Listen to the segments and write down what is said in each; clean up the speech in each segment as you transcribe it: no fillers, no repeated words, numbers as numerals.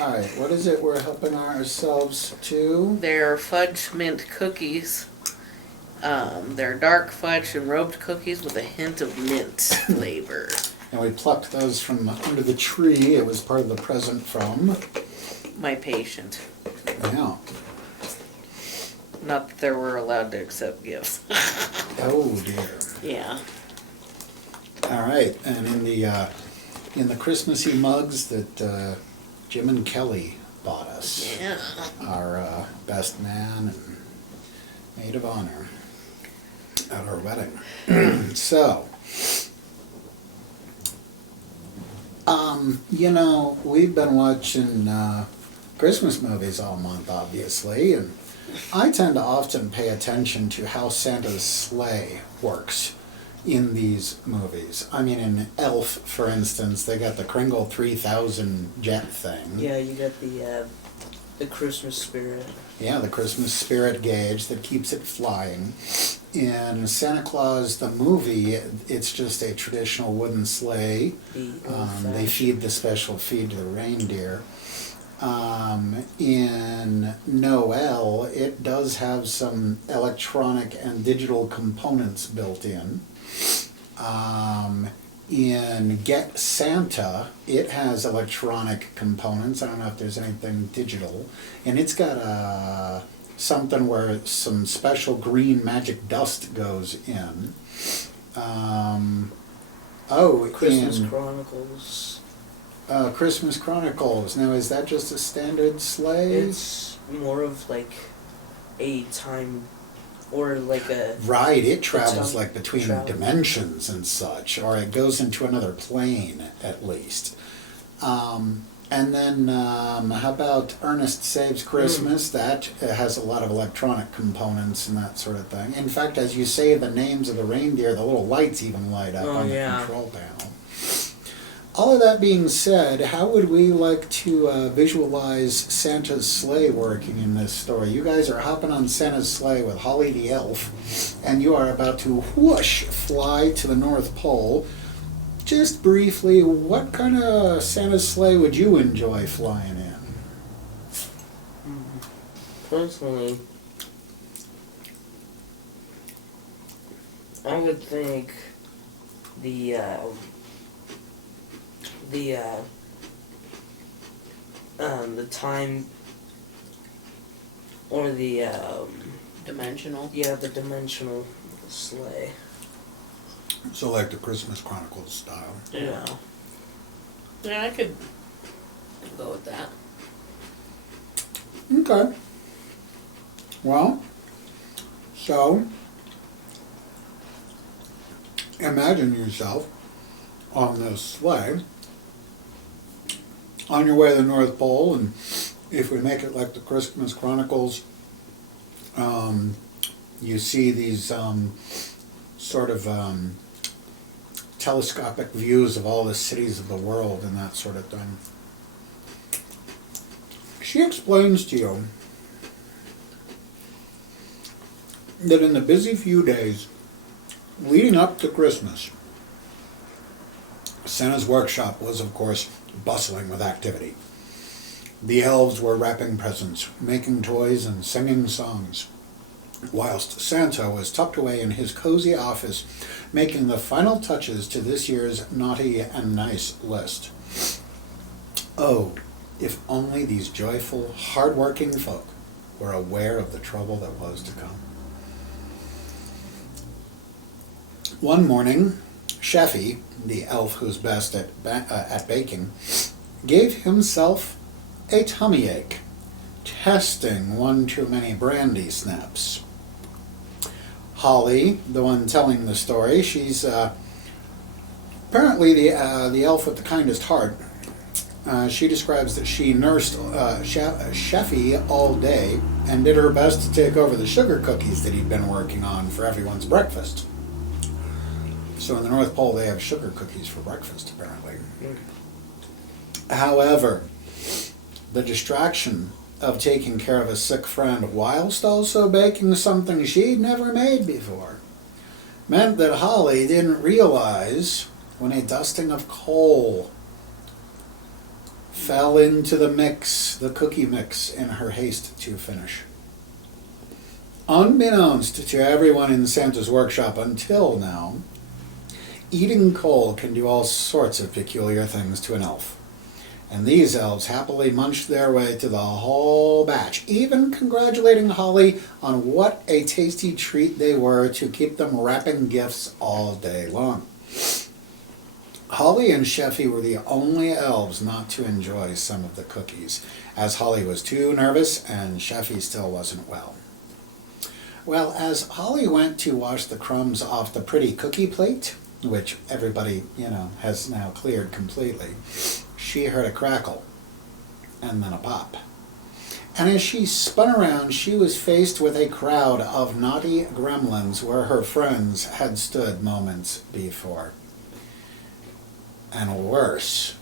All right, what is it we're helping ourselves to? They're fudge mint cookies. They're dark fudge enrobed cookies with a hint of mint flavor. And we plucked those from under the tree. It was part of the present from My patient. Yeah. Not that they were allowed to accept gifts. Oh dear. Yeah. All right, and in the Christmassy mugs that Jim and Kelly bought us, Yeah. our best man and maid of honor at our wedding. So, we've been watching Christmas movies all month, obviously, and I tend to often pay attention to how Santa's sleigh works in these movies. I mean, in Elf, for instance, they got the Kringle 3000 jet thing. Yeah, you got the Christmas spirit. Yeah, the Christmas spirit gauge that keeps it flying. In Santa Claus, the movie, it's just a traditional wooden sleigh. They feed the special feed to the reindeer. In Noel, it does have some electronic and digital components built in. In Get Santa, it has electronic components. I don't know if there's anything digital. And it's got something where some special green magic dust goes in. Christmas Chronicles. Christmas Chronicles. Now, is that just a standard sleigh? It's more of like a time, or like a... Right, it travels like between dimensions and such, or it goes into another plane at least. And then how about Ernest Saves Christmas? That has a lot of electronic components and that sort of thing. In fact, as you say the names of the reindeer, the little lights even light up on the control panel. All of that being said, how would we like to visualize Santa's sleigh working in this story? You guys are hopping on Santa's sleigh with Holly the elf, and you are about to whoosh fly to the North Pole. Just briefly, what kind of Santa's sleigh would you enjoy flying in? Personally, I would think the time, or the Dimensional. Yeah, the dimensional sleigh. So like the Christmas Chronicles style. Yeah. Yeah, I could go with that. Okay. Well, so imagine yourself on this sleigh on your way to the North Pole, and if we make it like the Christmas Chronicles, you see these sort of telescopic views of all the cities of the world and that sort of thing. She explains to you that in the busy few days leading up to Christmas, Santa's workshop was, of course, bustling with activity. The elves were wrapping presents, making toys, and singing songs, whilst Santa was tucked away in his cozy office, making the final touches to this year's naughty and nice list. Oh, if only these joyful, hard-working folk were aware of the trouble that was to come. One morning, Sheffy, the elf who's best at baking, gave himself a tummy ache, testing one too many brandy snaps. Holly, the one telling the story, she's apparently the elf with the kindest heart. She describes that she nursed Sheffy all day and did her best to take over the sugar cookies that he'd been working on for everyone's breakfast. So in the North Pole, they have sugar cookies for breakfast, apparently. However, the distraction of taking care of a sick friend whilst also baking something she'd never made before meant that Holly didn't realize when a dusting of coal fell into the mix, the cookie mix, in her haste to finish. Unbeknownst to everyone in Santa's workshop until now, eating coal can do all sorts of peculiar things to an elf. And these elves happily munched their way to the whole batch, even congratulating Holly on what a tasty treat they were to keep them wrapping gifts all day long. Holly and Sheffy were the only elves not to enjoy some of the cookies, as Holly was too nervous and Sheffy still wasn't well. Well, as Holly went to wash the crumbs off the pretty cookie plate, which everybody, has now cleared completely, she heard a crackle and then a pop. And as she spun around, she was faced with a crowd of naughty gremlins where her friends had stood moments before. And worse,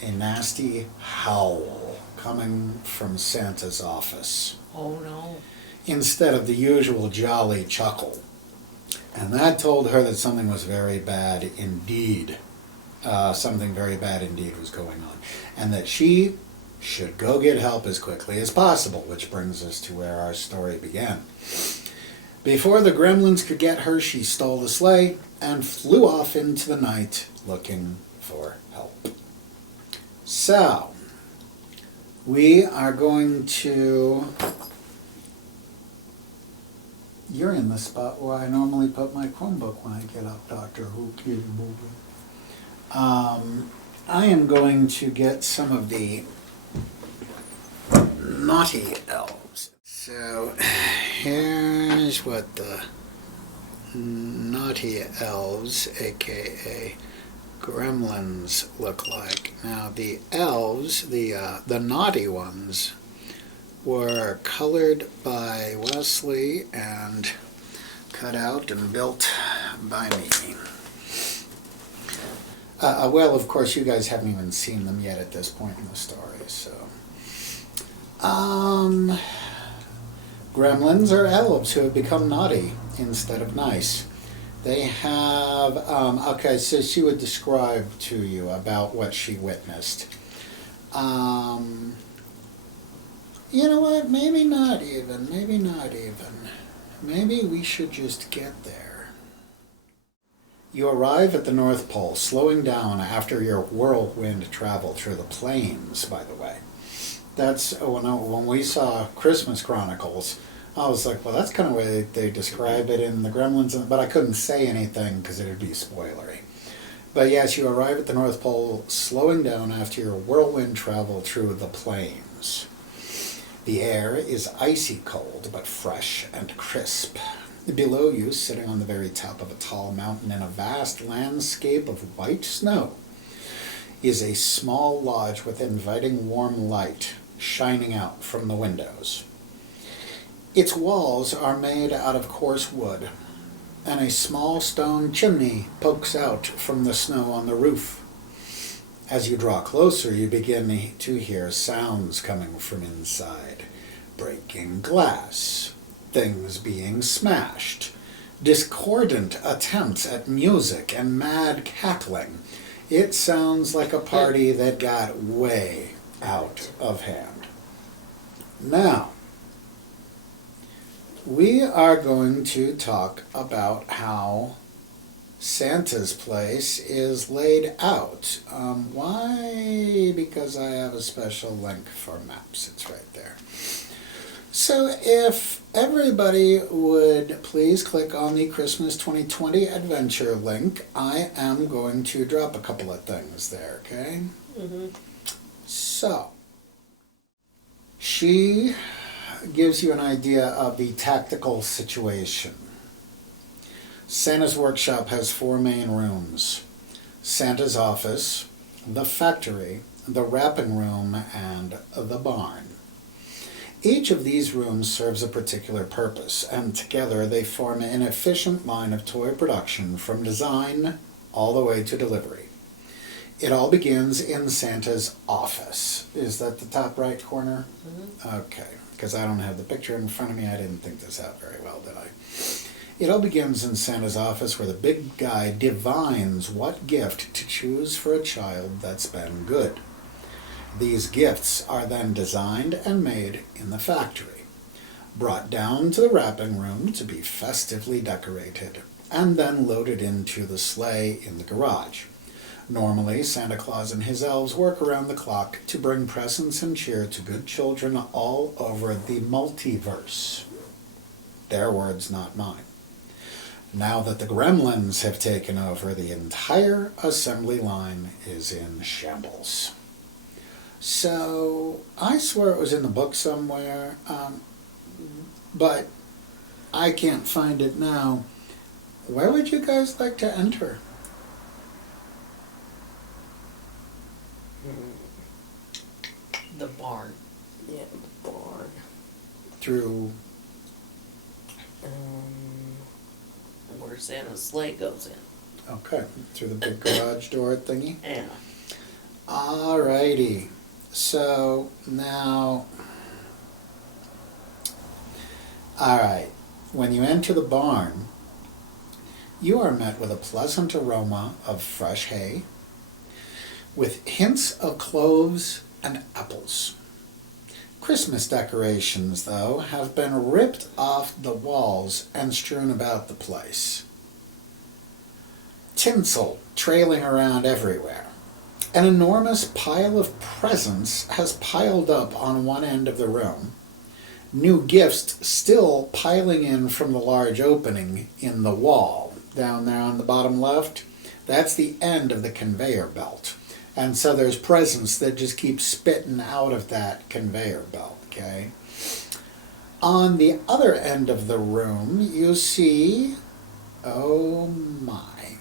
a nasty howl coming from Santa's office, Oh no. instead of the usual jolly chuckle. And that told her that something was very bad indeed. Something very bad indeed was going on. And that she should go get help as quickly as possible, which brings us to where our story began. Before the gremlins could get her, she stole the sleigh and flew off into the night looking for help. So, we are going to... You're in the spot where I normally put my Chromebook when I get up, Doctor Who Kid Movie. I am going to get some of the naughty elves. So, here's what the naughty elves, aka Gremlins, look like. Now, the elves, the naughty ones, were colored by Wesley and cut out and built by me. Well, of course, you guys haven't even seen them yet at this point in the story, so... Gremlins are elves who have become naughty instead of nice. They have... okay, so she would describe to you about what she witnessed. You know what? Maybe not even. Maybe we should just get there. You arrive at the North Pole, slowing down after your whirlwind travel through the plains, by the way. That's when we saw Christmas Chronicles, I was like, well, that's kind of the way they describe it in the Gremlins, but I couldn't say anything because it would be spoilery. But yes, you arrive at the North Pole, slowing down after your whirlwind travel through the plains. The air is icy cold, but fresh and crisp. Below you, sitting on the very top of a tall mountain in a vast landscape of white snow, is a small lodge with inviting warm light shining out from the windows. Its walls are made out of coarse wood, and a small stone chimney pokes out from the snow on the roof. As you draw closer, you begin to hear sounds coming from inside. Breaking glass, things being smashed, discordant attempts at music, and mad cackling. It sounds like a party that got way out of hand. Now, we are going to talk about how Santa's place is laid out. Why? Because I have a special link for maps. It's right there. So if everybody would please click on the Christmas 2020 Adventure link, I am going to drop a couple of things there, okay? Mm-hmm. So, she gives you an idea of the tactical situation. Santa's workshop has 4 main rooms: Santa's office, the factory, the wrapping room, and the barn. Each of these rooms serves a particular purpose, and together they form an efficient line of toy production from design all the way to delivery. It all begins in Santa's office. Is that the top right corner? Mm-hmm. Okay, because I don't have the picture in front of me. I didn't think this out very well, did I? It all begins in Santa's office, where the big guy divines what gift to choose for a child that's been good. These gifts are then designed and made in the factory, brought down to the wrapping room to be festively decorated, and then loaded into the sleigh in the garage. Normally, Santa Claus and his elves work around the clock to bring presents and cheer to good children all over the multiverse. Their words, not mine. Now that the Gremlins have taken over, the entire assembly line is in shambles. So, I swear it was in the book somewhere, but I can't find it now. Where would you guys like to enter? The barn. Yeah, the barn. Through... Where Santa's sleigh goes in. Okay, through the big garage door thingy? Yeah. Alrighty. So, now... Alright, when you enter the barn, you are met with a pleasant aroma of fresh hay, with hints of cloves and apples. Christmas decorations, though, have been ripped off the walls and strewn about the place. Tinsel trailing around everywhere. An enormous pile of presents has piled up on one end of the room. New gifts still piling in from the large opening in the wall. Down there on the bottom left, that's the end of the conveyor belt. And so there's presents that just keep spitting out of that conveyor belt, okay? On the other end of the room, you see, oh my.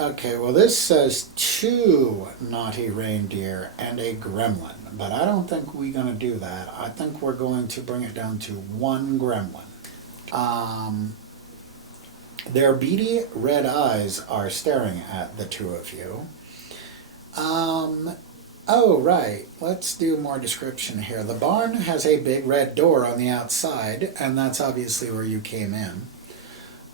Okay, well this says 2 naughty reindeer and a gremlin, but I don't think we're going to do that. I think we're going to bring it down to 1 gremlin. Their beady red eyes are staring at the 2 of you. Oh, right. Let's do more description here. The barn has a big red door on the outside, and that's obviously where you came in.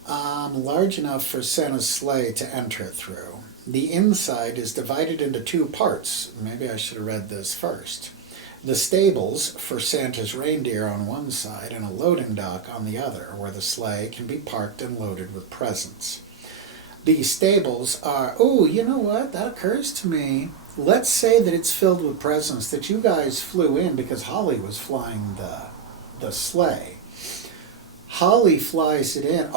Large enough for Santa's sleigh to enter through. The inside is divided into 2 parts. Maybe I should have read this first. The stables for Santa's reindeer on one side and a loading dock on the other, where the sleigh can be parked and loaded with presents. These stables are, oh, you know what? That occurs to me. Let's say that it's filled with presents that you guys flew in because Holly was flying the sleigh. Holly flies it in,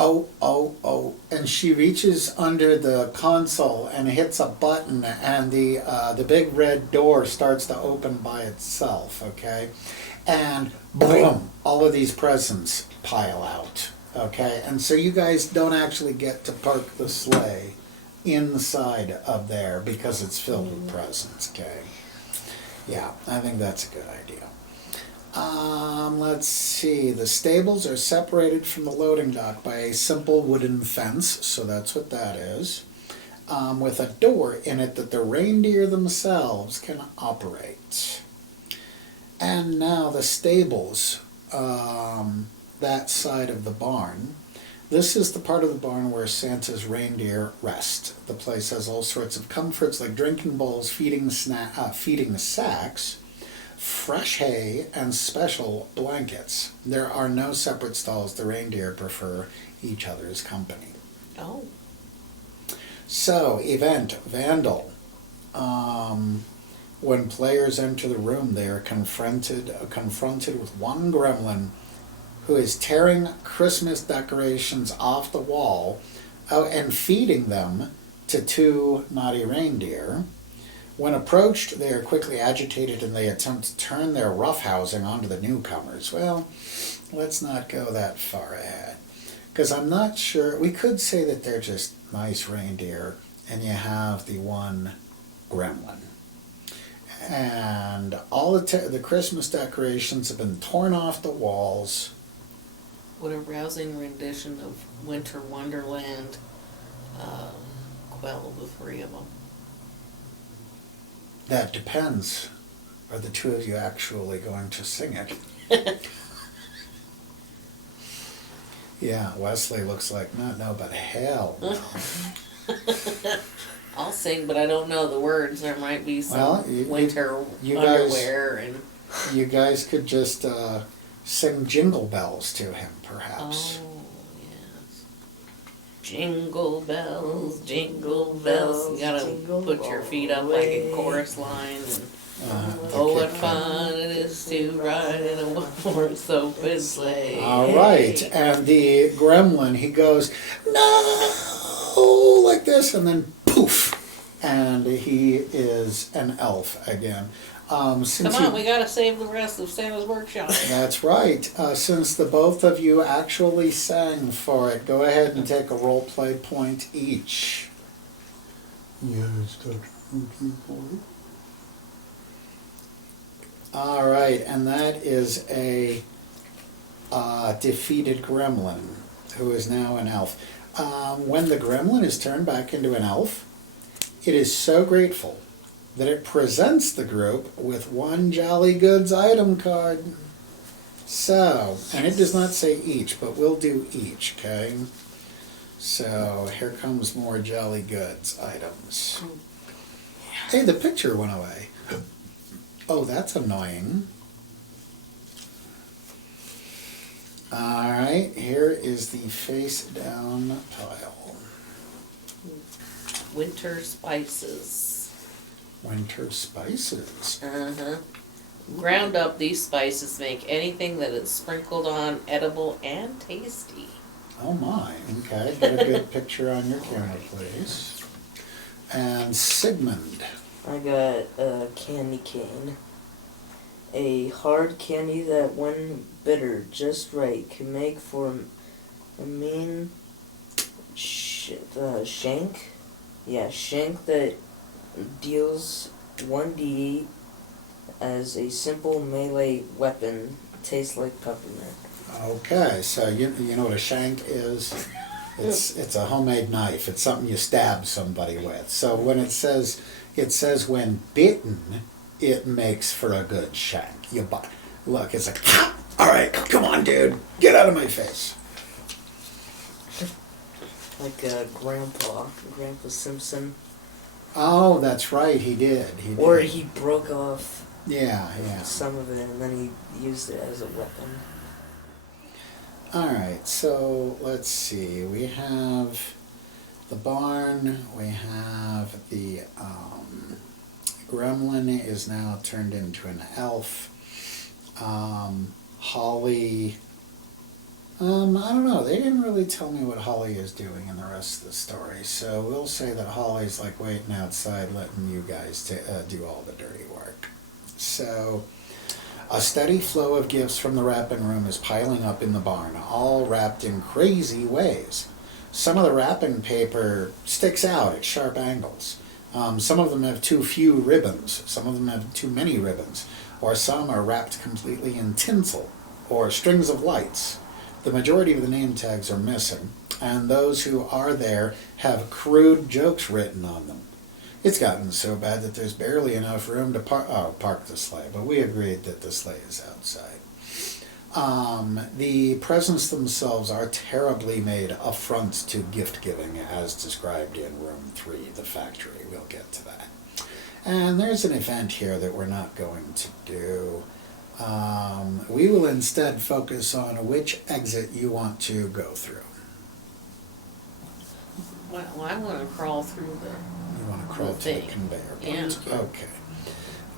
and she reaches under the console and hits a button, and the big red door starts to open by itself, okay? And boom, all of these presents pile out, okay? And so you guys don't actually get to park the sleigh inside of there because it's filled with presents, okay? Yeah, I think that's a good idea. Let's see. The stables are separated from the loading dock by a simple wooden fence, so that's what that is, with a door in it that the reindeer themselves can operate. And now the stables, that side of the barn. This is the part of the barn where Santa's reindeer rest. The place has all sorts of comforts like drinking bowls, feeding sacks, fresh hay, and special blankets. There are no separate stalls. The reindeer prefer each other's company. Oh. So, event, Vandal. When players enter the room, they are confronted with one gremlin who is tearing Christmas decorations off the wall and feeding them to 2 naughty reindeer. When approached, they are quickly agitated and they attempt to turn their roughhousing onto the newcomers. Well, let's not go that far ahead, because I'm not sure. We could say that they're just nice reindeer, and you have the one gremlin. And all the Christmas decorations have been torn off the walls. What a rousing rendition of Winter Wonderland quell the 3 of them. That depends. Are the 2 of you actually going to sing it? Yeah, Wesley looks like, no, but hell no. I'll sing, but I don't know the words. There might be some winter you guys- underwear and. You guys could just sing Jingle Bells to him, perhaps. Oh, yes. Jingle bells, jingle bells. You gotta Jingle put your feet up like a way. chorus line. And, The oh, what Kit Kat. fun it is to ride in a one-horse open sleigh. All right, and the gremlin, he goes, no, like this, and then poof, and he is an elf again. Since Come on, you- we gotta save the rest of Santa's workshop. That's right. Since the both of you actually sang for it, go ahead and take a role play point each. Yes, Dr. Boy. All right, and that is a defeated gremlin who is now an elf. When the gremlin is turned back into an elf, it is so grateful that it presents the group with one Jolly Goods item card. So, and it does not say each, but we'll do each, okay? So, here comes more Jolly Goods items. Hey, the picture went away. Oh, that's annoying. Alright, here is the face down pile. Winter spices. Winter spices. Uh-huh. Ground up, these spices make anything that is sprinkled on edible and tasty. Oh my, okay, get a good picture on your camera, please. And Sigmund. I got a candy cane. A hard candy that, when bitter just right, can make for a mean shank. Yeah, shank that deals 1d as a simple melee weapon. Tastes like peppermint. Okay, so you know what a shank is? It's a homemade knife. It's something you stab somebody with. So when it says when bitten, it makes for a good shank. Look, it's like, all right, come on, dude, get out of my face. Like Grandpa Simpson. Oh, that's right, he did. Or he broke off Yeah. some of it and then he used it as a weapon. All right, so let's see. We have the barn. We have the gremlin is now turned into an elf. Holly. I don't know. They didn't really tell me what Holly is doing in the rest of the story, so we'll say that Holly's like waiting outside, letting you guys do all the dirty work. So. A steady flow of gifts from the wrapping room is piling up in the barn, all wrapped in crazy ways. Some of the wrapping paper sticks out at sharp angles. Some of them have too few ribbons. Some of them have too many ribbons. Or some are wrapped completely in tinsel or strings of lights. The majority of the name tags are missing, and those who are there have crude jokes written on them. It's gotten so bad that there's barely enough room to park the sleigh, but we agreed that the sleigh is outside. The presents themselves are terribly made affront to gift giving, as described in room 3, the factory. We'll get to that. And there's an event here that we're not going to do. We will instead focus on which exit you want to go through. Well, I want to crawl through the. You want to crawl to the conveyor belt? Yeah. Okay.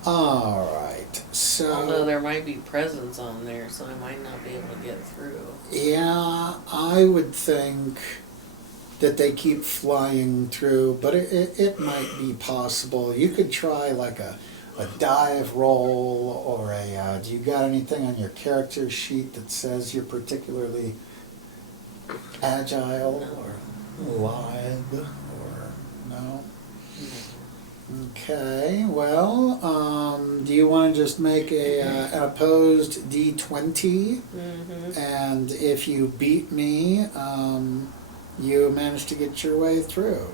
All right. So. Although there might be presents on there, so I might not be able to get through. Yeah, I would think that they keep flying through, but it might be possible. You could try like a dive roll or a. Do you got anything on your character sheet that says you're particularly agile or lithe or no? Okay, well, do you want to just make an opposed D20? Mm-hmm. And if you beat me, you manage to get your way through.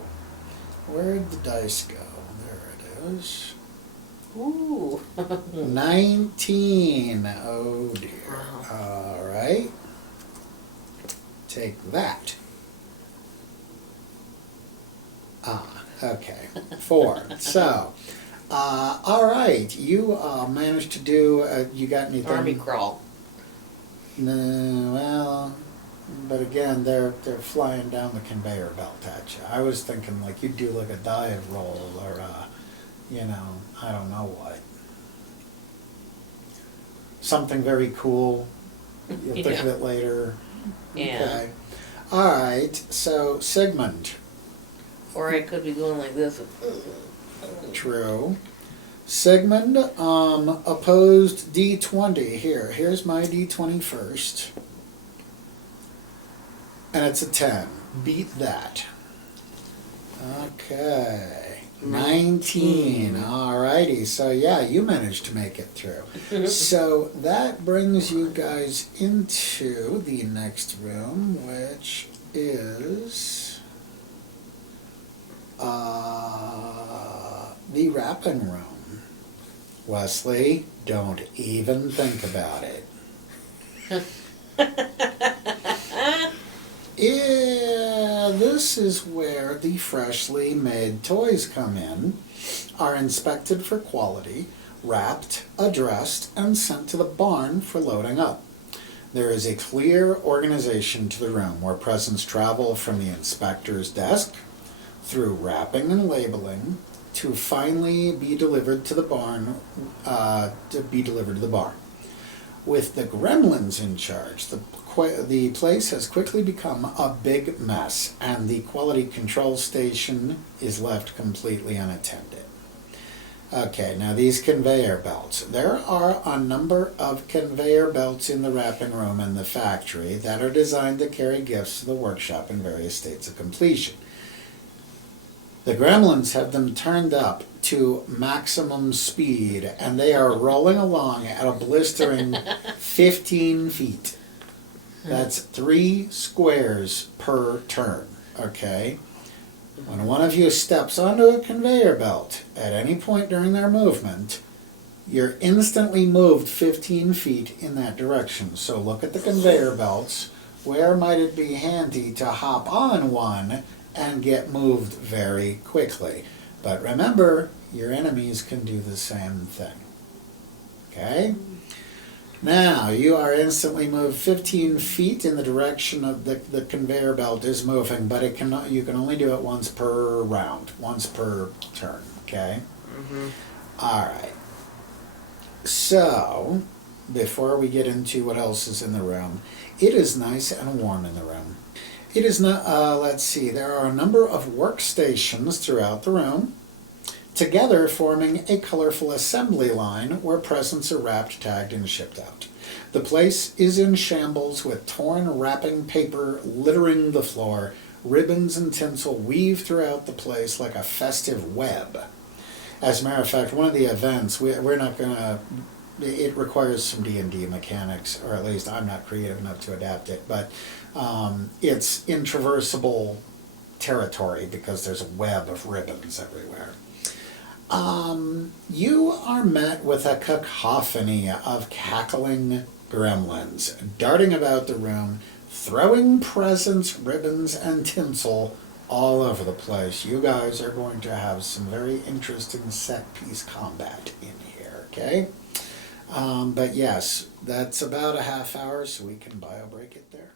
Where'd the dice go? There it is. Ooh. 19. Oh dear. Wow. All right. Take that. Okay, 4. So, all right, you managed to do, you got anything? Army crawl. No, well, but again, they're flying down the conveyor belt at you. I was thinking like you'd do like a dive roll or, you know, I don't know what. Something very cool. You'll think of Yeah. it later. Yeah. Okay. All right, so Sigmund. Or I could be going like this. True. Sigmund opposed D20. Here's my D20 first. And it's a 10. Beat that. Okay. 19. Alrighty. So yeah, you managed to make it through. So that brings you guys into the next room, which is the wrapping room. Wesley, don't even think about it. Yeah, this is where the freshly made toys come in, are inspected for quality, wrapped, addressed, and sent to the barn for loading up. There is a clear organization to the room where presents travel from the inspector's desk, through wrapping and labeling, to finally be delivered to the barn, With the Gremlins in charge, the place has quickly become a big mess, and the quality control station is left completely unattended. Okay, now these conveyor belts. There are a number of conveyor belts in the wrapping room and the factory that are designed to carry gifts to the workshop in various states of completion. The Gremlins have them turned up to maximum speed, and they are rolling along at a blistering 15 feet. That's 3 squares per turn, okay? When one of you steps onto a conveyor belt at any point during their movement, you're instantly moved 15 feet in that direction. So look at the conveyor belts. Where might it be handy to hop on one and get moved very quickly? But remember, your enemies can do the same thing. Okay? Now, you are instantly moved 15 feet in the direction of the conveyor belt is moving, but you can only do it once per round, once per turn, okay? All right. So, before we get into what else is in the room, it is nice and warm in the room. It is not, let's see, there are a number of workstations throughout the room, together forming a colorful assembly line where presents are wrapped, tagged, and shipped out. The place is in shambles with torn wrapping paper littering the floor. Ribbons and tinsel weave throughout the place like a festive web. As a matter of fact, one of the events, we're not going to, it requires some D&D mechanics, or at least I'm not creative enough to adapt it, but it's intraversable territory because there's a web of ribbons everywhere. You are met with a cacophony of cackling gremlins, darting about the room, throwing presents, ribbons, and tinsel all over the place. You guys are going to have some very interesting set-piece combat in here, okay? But yes, that's about a half hour, so we can bio break it there.